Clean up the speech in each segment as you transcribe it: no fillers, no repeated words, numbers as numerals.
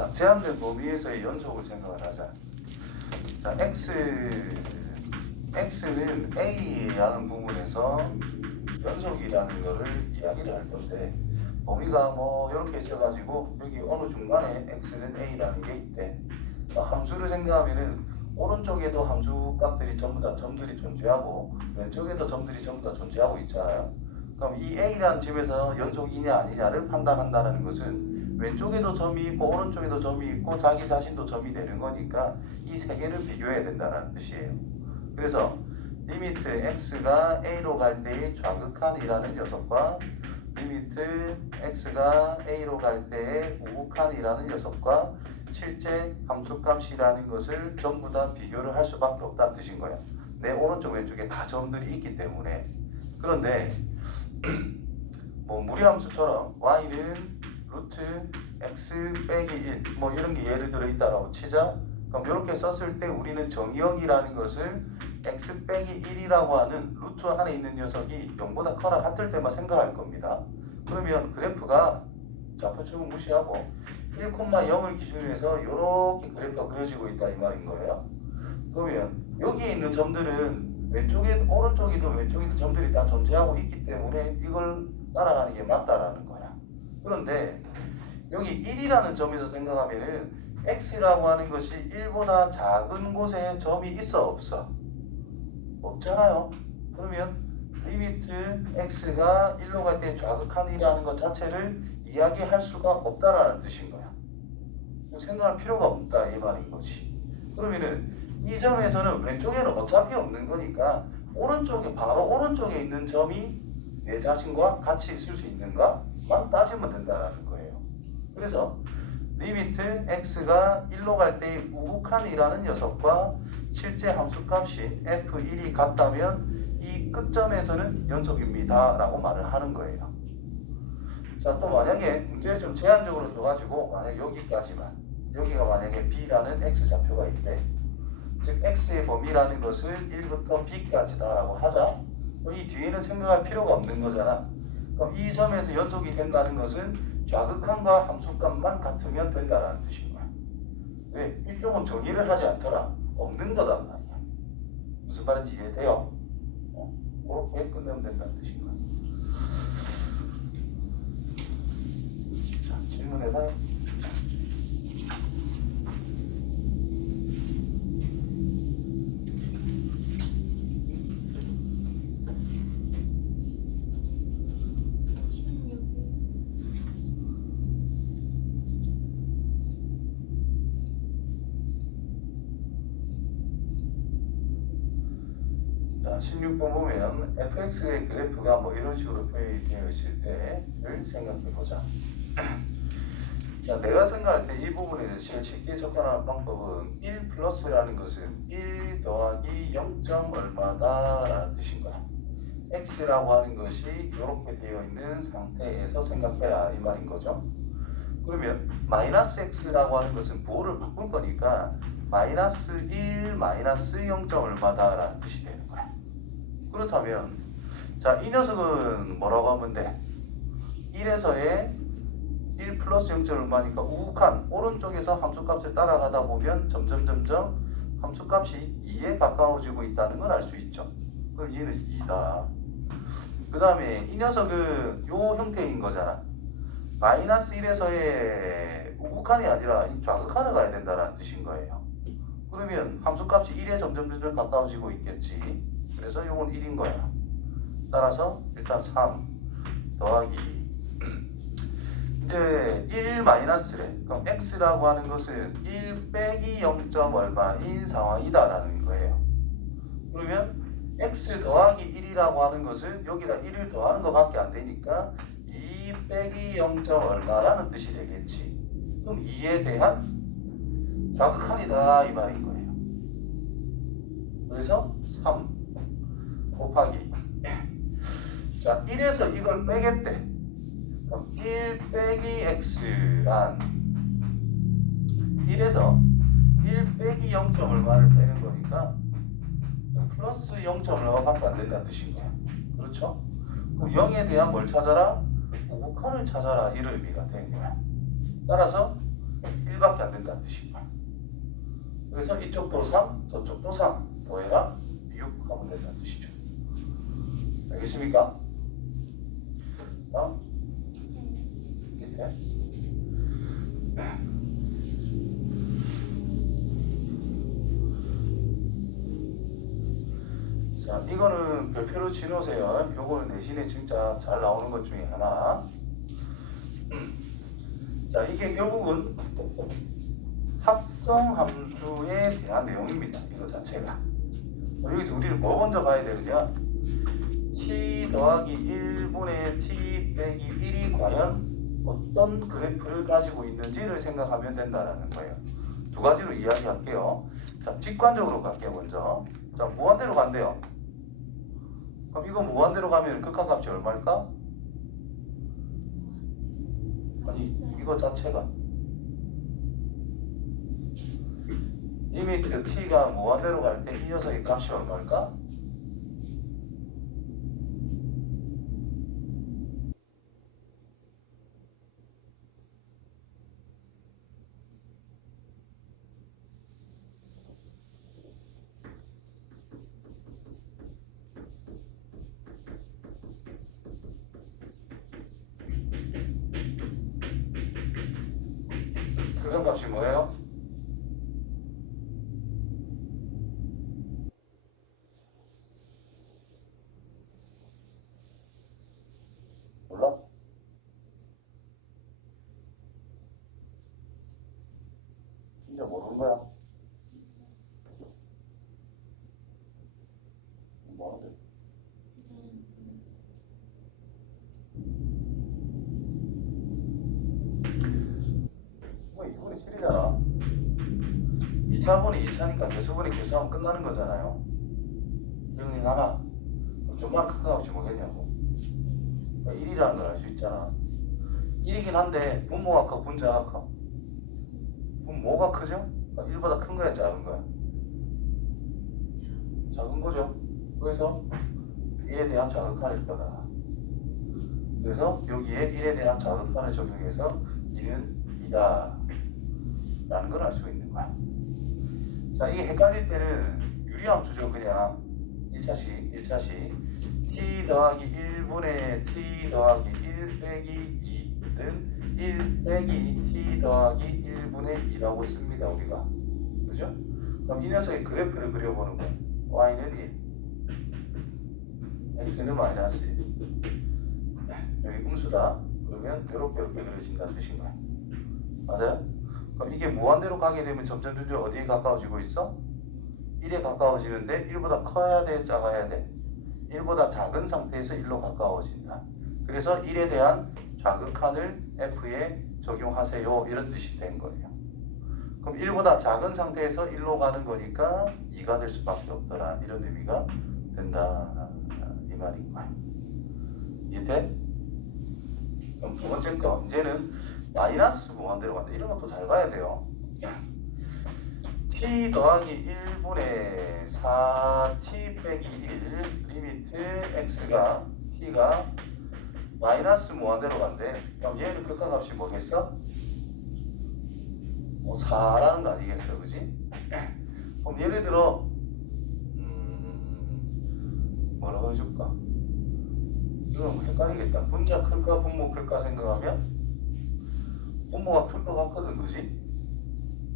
자, 제한된 범위에서의 연속을 생각을 하자. 자, x는 a라는 부분에서 연속이라는 거를 이야기를 할 건데, 범위가 뭐 이렇게 있어가지고 여기 어느 중간에 x는 a라는 게 있대. 함수를 생각하면은 오른쪽에도 함수 값들이 전부 다 점들이 존재하고 왼쪽에도 점들이 전부 다 존재하고 있잖아요. 그럼 이 a라는 점에서 연속이냐 아니냐를 판단한다는 것은 왼쪽에도 점이 있고 오른쪽에도 점이 있고 자기 자신도 점이 되는 거니까 이 세 개를 비교해야 된다는 뜻이에요. 그래서 리미트 x가 a로 갈 때의 좌극한이라는 녀석과 리미트 x가 a로 갈 때의 우극한이라는 녀석과 실제 함수값이라는 것을 전부 다 비교를 할 수밖에 없다는 뜻인 거야. 내 오른쪽 왼쪽에 다 점들이 있기 때문에. 그런데 뭐 무리함수처럼 y는 루트 x 빼기 1 뭐 이런 게 예를 들어 있다라고 치자. 그럼 이렇게 썼을 때 우리는 정의역이라는 것을 x 빼기 1이라고 하는 루트 안에 있는 녀석이 0보다 커나 같을 때만 생각할 겁니다. 그러면 그래프가 좌표축은 무시하고 1,0을 기준으로 해서 이렇게 그래프가 그려지고 있다 이 말인 거예요. 그러면 여기에 있는 점들은 왼쪽에 오른쪽이든 왼쪽이든 점들이 다 존재하고 있기 때문에 이걸 따라가는 게 맞다라는 거야. 그런데 여기 1이라는 점에서 생각하면은 x라고 하는 것이 1보다 작은 곳에 점이 있어 없어? 없잖아요. 그러면 리미트 x가 1로 갈 때 좌극한이라는 것 자체를 이야기할 수가 없다라는 뜻인 거야. 생각할 필요가 없다 이 말인 거지. 그러면은 이 점에서는 왼쪽에는 어차피 없는 거니까 오른쪽에 바로 오른쪽에 있는 점이 내 자신과 같이 있을 수 있는가만 따지면 된다는 거예요. 그래서 리미트 x가 1로 갈 때의 우극한이라는 녀석과 실제 함수값이 f1이 같다면 이 끝점에서는 연속입니다 라고 말을 하는 거예요. 자, 또 만약에 문제를 좀 제한적으로 줘가지고 만약 여기까지만 여기가 만약에 b라는 x좌표가 있대. 즉 x의 범위라는 것을 1부터 b까지다 라고 하자. 이 뒤에는 생각할 필요가 없는 거잖아. 그럼 이 점에서 연속이 된다는 것은 좌극한과 함수값만 같으면 된다는 뜻인 거야. 왜? 이쪽은 정의를 하지 않더라. 없는 거단 말이야. 무슨 말인지 이해돼요? 그렇게 끝내면 된다는 뜻인 거야. 자, 질문해봐요. 자, 16번 보면 fx의 그래프가 뭐 이런 식으로 표현이 되어 있을 때를 생각해 보자. 자, 내가 생각할 때 이 부분에 대해서 제일 쉽게 접근하는 방법은 1 플러스라는 것은 1 더하기 0점 얼마다 라는 뜻인 거야. x라고 하는 것이 이렇게 되어 있는 상태에서 생각해라 이 말인 거죠. 그러면 마이너스 x라고 하는 것은 부호를 바꿀 거니까 마이너스 1 마이너스 0점 얼마다 라는 뜻이 되는 거야. 그렇다면 자, 이 녀석은 뭐라고 하면 돼? 1에서의 1 플러스 0점 얼마니까 우극한 오른쪽에서 함수값을 따라가다 보면 점점 함수값이 2에 가까워지고 있다는 걸 알 수 있죠. 그럼 얘는 2다. 그 다음에 이 녀석은 요 형태인 거잖아. 마이너스 1에서의 우극한이 아니라 좌극한을 가야 된다는 뜻인 거예요. 그러면 함수값이 1에 점점 가까워지고 있겠지. 그래서 요건 1인 거야. 따라서 일단 3 더하기 이제 1 마이너스래. 그럼 x라고 하는 것은 1 빼기 0점 얼마인 상황이다 라는 거예요. 그러면 x 더하기 1이라고 하는 것은 여기다 1을 더하는 것밖에 안 되니까 2 빼기 0점 얼마라는 뜻이 되겠지. 그럼 2에 대한 좌극한이다 이 말인 거예요. 그래서 3 곱하기 자, 1에서 이걸 빼겠대. 그럼 1 빼기 x란 1에서 1 빼기 0점 얼마를 빼는 거니까 플러스 0점 얼마밖에 안 된다는 뜻인 거야. 그렇죠? 그럼 0에 대한 뭘 찾아라? 우극한을 찾아라 이런 의미가 되는 거야. 따라서 1 1밖에 안 된다는 뜻이고요. 그래서 이쪽도 3, 저쪽도 3 더해라 6 하면 된다는 뜻이죠. 알겠습니까? 밑에 자, 이거는 별표로 지놓으세요. 요거는 내신에 진짜 잘 나오는 것 중에 하나. 자, 이게 결국은 합성함수에 대한 내용입니다. 이거 자체가. 여기서 우리는 뭐 먼저 봐야 되느냐? t 더하기 1분의 t 빼기 1이 과연 어떤 그래프를 가지고 있는지를 생각하면 된다는 거예요. 두 가지로 이야기할게요. 자, 직관적으로 갈게요. 먼저. 자, 무한대로 간대요. 그럼 이거 무한대로 가면 극한값이 얼마일까? 아니, 이거 자체가 리미트 t가 무한대로 갈 때 이 녀석의 값이 얼마일까? 극한값이 뭐예요? 몰라? 진짜 모르는 거야? 뭐하는데? 뭐 2분의 7이잖아. 2차분이 2차니까 개수분이 개수하면 끝나는 거잖아요. 기억이 나나? 좀만 극한값이 뭐겠냐고. 1이라는 걸 알 수 있잖아. 1이긴 한데 분모가 커, 분자가 커? 뭐가 크죠? 1보다 큰 거야, 작은 거야? 작은 거죠. 그래서 1에 대한 자극한일 거다. 그래서 여기에 1에 대한 자극한을 적용해서 1은 2다 라는 걸 알 수 있는 거야. 자, 이게 헷갈릴 때는 유리함수죠. 그냥 1차식 t 더하기 1분의 t 더하기 1 빼기 2는 1 빼기 t 더하기 1분의 2라고 씁니다. 우리가. 그죠? 그럼 이 녀석의 그래프를 그려보는 거예요. y는 1, x는 마이너스 1. 여기 음수다. 그러면 이렇게 그려진다는 뜻인 거예요. 맞아요? 그럼 이게 무한대로 가게 되면 점점 어디에 가까워지고 있어? 1에 가까워지는데 1보다 커야 돼, 작아야 돼? 1보다 작은 상태에서 1로 가까워진다. 그래서 1에 대한 자극한을 F에 적용하세요. 이런 뜻이 된 거예요. 그럼 1보다 작은 상태에서 1로 가는 거니까 2가 될 수밖에 없더라. 이런 의미가 된다. 이 말인 거예요. 이해돼? 그럼 두 번째 거, 이제는 마이너스 무한대로 간다. 이런 것도 잘 봐야 돼요. t 더하기 1분의 4t 빼기 1 리미트 x가 t가 마이너스 무한대로 간대. 그럼 얘는 극한값이 뭐겠어? 4라는 거 아니겠어, 그지? 그럼 예를 들어 뭐라고 해줄까? 이건 헷갈리겠다. 분자 클까 분모 클까 생각하면 분모가 클 것 같거든, 그지?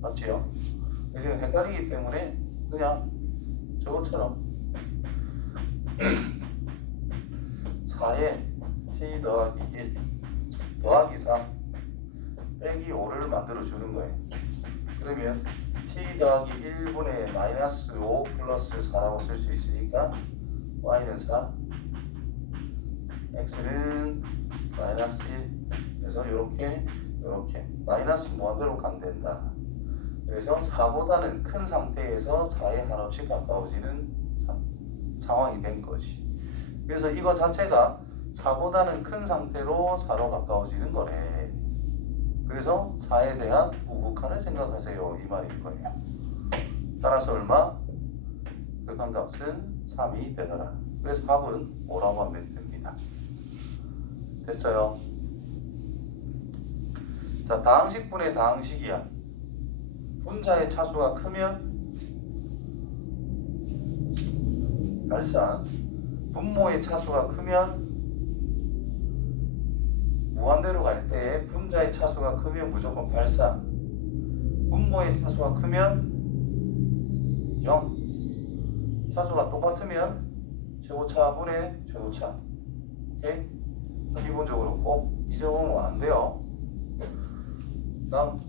맞지요? 그래서 헷갈리기 때문에 그냥 저것처럼 4에 t 더하기 1 더하기 3 빼기 5를 만들어주는 거예요. 그러면 t 더하기 1분의 마이너스 5 플러스 4라고 쓸 수 있으니까 y는 4 x는 마이너스 1 그래서 이렇게 마이너스 무한대로 간댄다. 그래서 4보다는 큰 상태에서 4에 한없이 가까워지는 상황이 된 거지. 그래서 이거 자체가 4보다는 큰 상태로 4로 가까워지는 거래. 그래서 4에 대한 우극한을 생각하세요. 이 말인 거예요. 따라서 얼마? 극한값은 3이 되더라. 그래서 답은 5라고 하면 됩니다. 됐어요? 자, 다항식분의 다항식이야. 분자의 차수가 크면 발산, 분모의 차수가 크면 무한대로 갈 때 분자의 차수가 크면 무조건 발산, 분모의 차수가 크면 0, 차수가 똑같으면 최고차분의 최고차. 오케이? 기본적으로 꼭 잊어보면 안 돼요. 다음.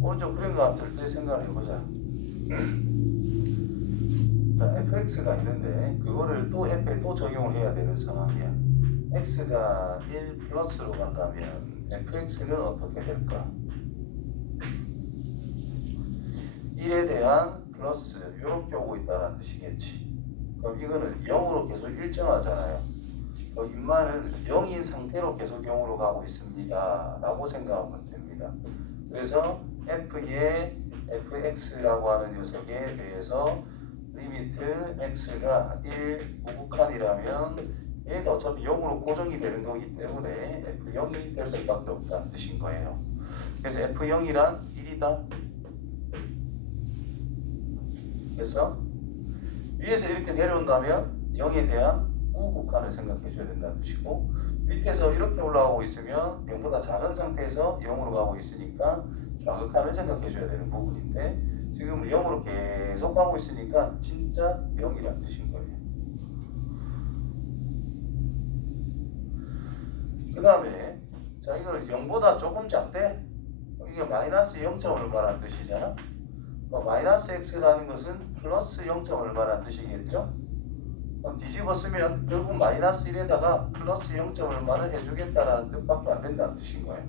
오른쪽 그림과 같을 때 생각을 해보자. 자, fx가 있는데 그거를 또 f에 또 적용을 해야 되는 상황이야. x가 1 플러스로 간다면 fx는 어떻게 될까? 1에 대한 플러스 이렇게 오고 있다는 뜻이겠지. 그럼 이거는 0으로 계속 일정하잖아요. 인마는 0인 상태로 계속 0으로 가고 있습니다 라고 생각하면 됩니다. 그래서 f의 fx라고 하는 녀석에 대해서 리미트 x가 1 우극한이라면 얘가 어차피 0으로 고정이 되는 거기 때문에 f0이 될 수밖에 없다는 뜻인 거예요. 그래서 f0이란 1이다. 그래서 위에서 이렇게 내려온다면 0에 대한 우극한을 생각해 줘야 된다는 뜻이고, 밑에서 이렇게 올라가고 있으면 0보다 작은 상태에서 0으로 가고 있으니까 좌극한을 생각해 줘야 되는 부분인데, 지금 0으로 계속 가고 있으니까 진짜 0이라는 뜻인 거예요. 그 다음에 자, 이거는 0보다 조금 작대. 이게 마이너스 0점 얼마라는 뜻이잖아. 마이너스 x라는 것은 플러스 0점 얼마라는 뜻이겠죠. 뒤집어 쓰면 결국 마이너스 1에다가 플러스 0점 얼마를 해주겠다라는 뜻밖에 안 된다는 뜻인 거예요.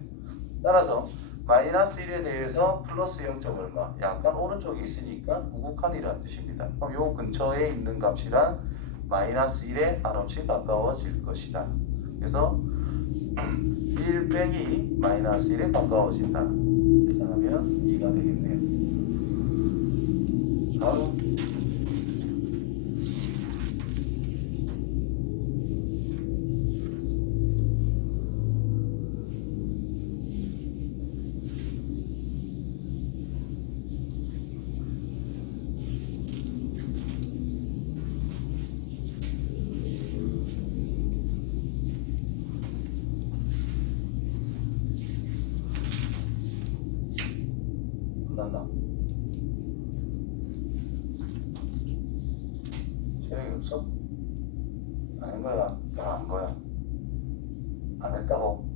따라서 마이너스 1에 대해서 플러스 0점 얼마, 약간 오른쪽에 있으니까 우극한이라는 뜻입니다. 그럼 요 근처에 있는 값이란 마이너스 1에 한없이 가까워질 것이다. 그래서 1 빼기 마이너스 1에 가까워진다. 계산하면 2가 되겠네요. 다음. 끝났나? 체력이 없어? 아닌 거야? 다 한 거야? 안 했다고?